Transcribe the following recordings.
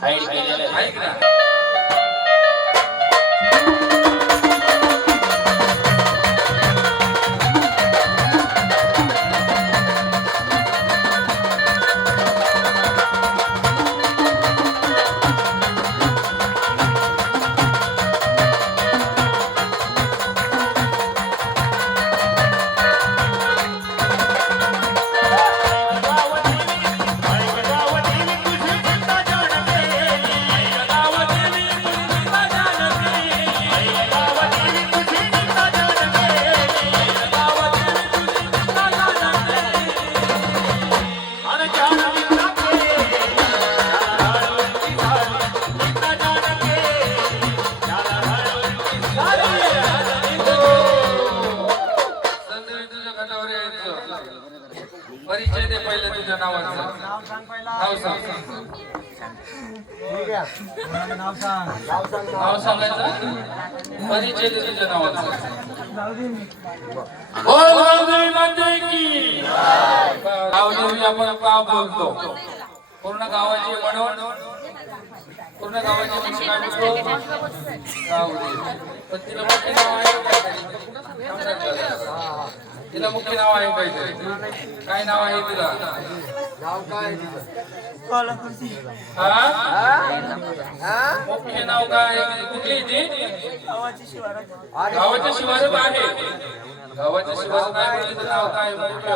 还有一个呢 नाव सांगायचं परिचय दे तुझ्या नावाचं बोल गावदेवी माते आपण गाव बोलतो पूर्ण गावाची म्हणून पूर्ण गावाची पण तिला मुख्य नाव आहे तिला मुख्य नाव आहे पाहिजे काय नाव आहे तिला हा? मुख्य नाव काय? आहे? कुठली आहे ती? गावाच्या शिवारात आहे. गावाच्या शिवारात नाही म्हणलं तर नाव काय? मुख्य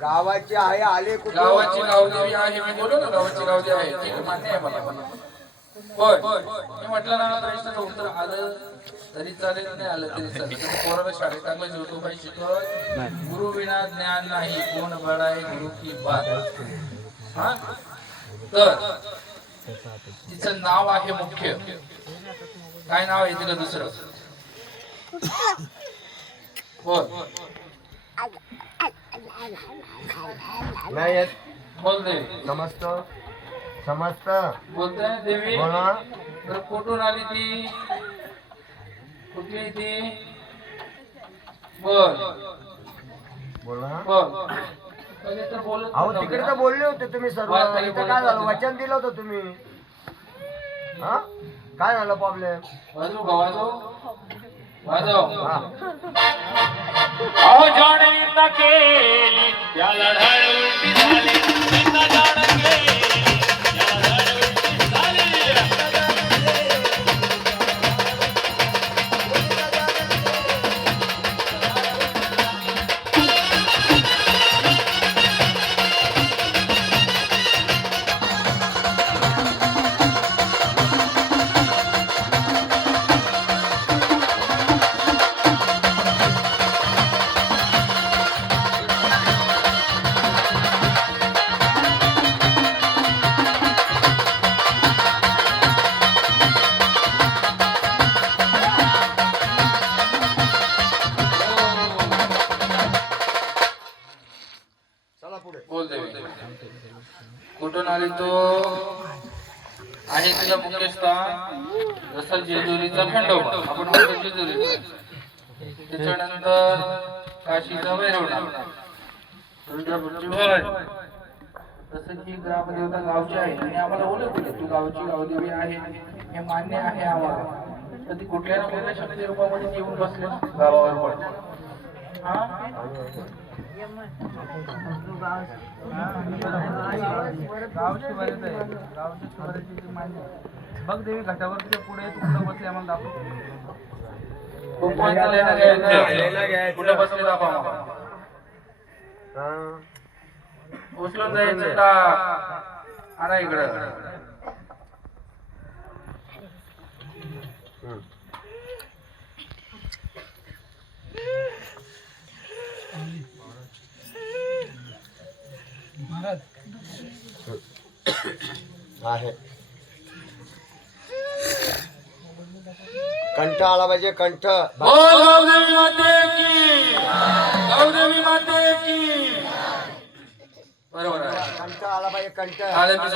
गावाची आहे आले कुठे गावाची गावदेवी आहे मी बोललो ना गावाची गावदेवी आहे. मान्य आहे मला होय. मी म्हटलं ना प्रश्नाचं उत्तर आलं तरी चालेल नाही आलं तरी चालेल. पोराला शाळेत टाकलं जेवतो काही शिकवत गुरु विना ज्ञान नाही कोण बडा आहे गुरु की बात. हा? तर तिचं नाव आहे मुख्य. काय नाव आहे तिला दुसरं? बोल. नाही येत बोल दे समजत समजत बोलताय देवी? बोला. तर कुठून आली ती. कुठली ती? बोल. बोला. बोल. पहिले तर बोलत अहो नव्हते तिकडे. तर बोलले होते तुम्ही सर्व. इथं काय झालं. वचन दिलं होतं तुम्ही. हा? काय झालं प्रॉब्लेम वाजव का वाजव. वाजव. हा. अहो जाण निंदा केली. त्याला ढाळ उलटी झाली. निंदा जाण केली. कुठून आली तो? आहे तुझा मुख्य जसं जेजुरीचा खंडोबा. आपण म्हणतो जेजुरीचा. त्याच्यानंतर काशीचा वैरवडा तुळजापूरची भरण तसं की ग्रामदेवता गावची आहे आणि आम्हाला बोलत होती. तू गावची गावदेवी आहे. हे मान्य आहे आम्हाला. तर ती कुठल्या ना कुठल्या शक्ती रूपामध्ये येऊन बसले ना? गावावर पण आहे. शिवारीची जी मान्य. बघ देवी घाटावरच्या पुढे तुकडं बसले आम्हाला दाखव. कुठे बसले दाखवा. हा. उचलून जायचं. का आणा इकडं. आहे. कंठ आला पाहिजे कंठ. बोल गावदेवी माते की. गावदेवी माते की. बरोबर आहे. कंठ आला पाहिजे कंठ. आले मी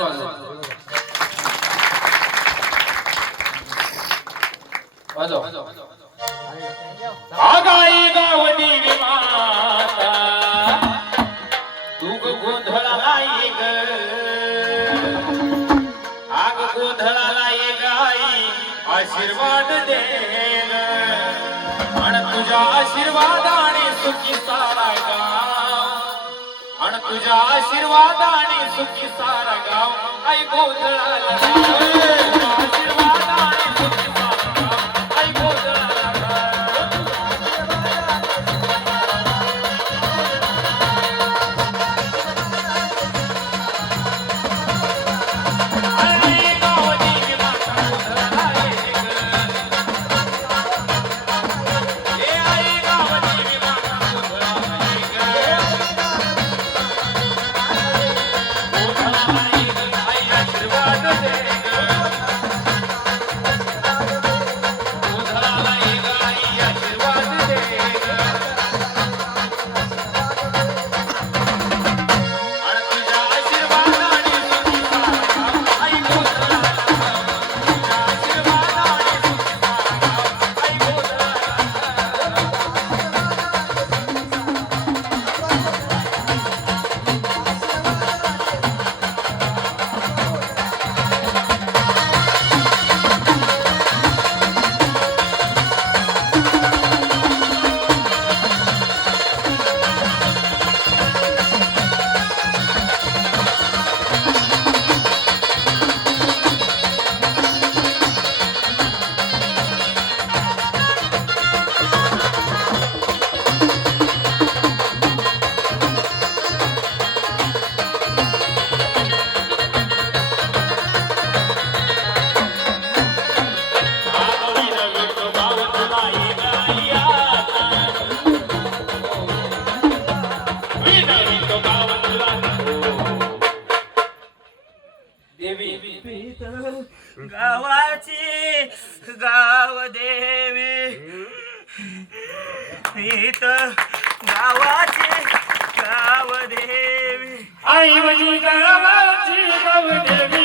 वाजव वाजव. आशीर्वाद दे आणि तुझ्या आशीर्वादाने सुखी सारा गाव. आणि तुझ्या आशीर्वादाने सुखी सारा गाव. आई गोंधळाला गावाची गाव देवी. इत गावाची गाव देवी. आई म्हणजे गावाची गाव देवी.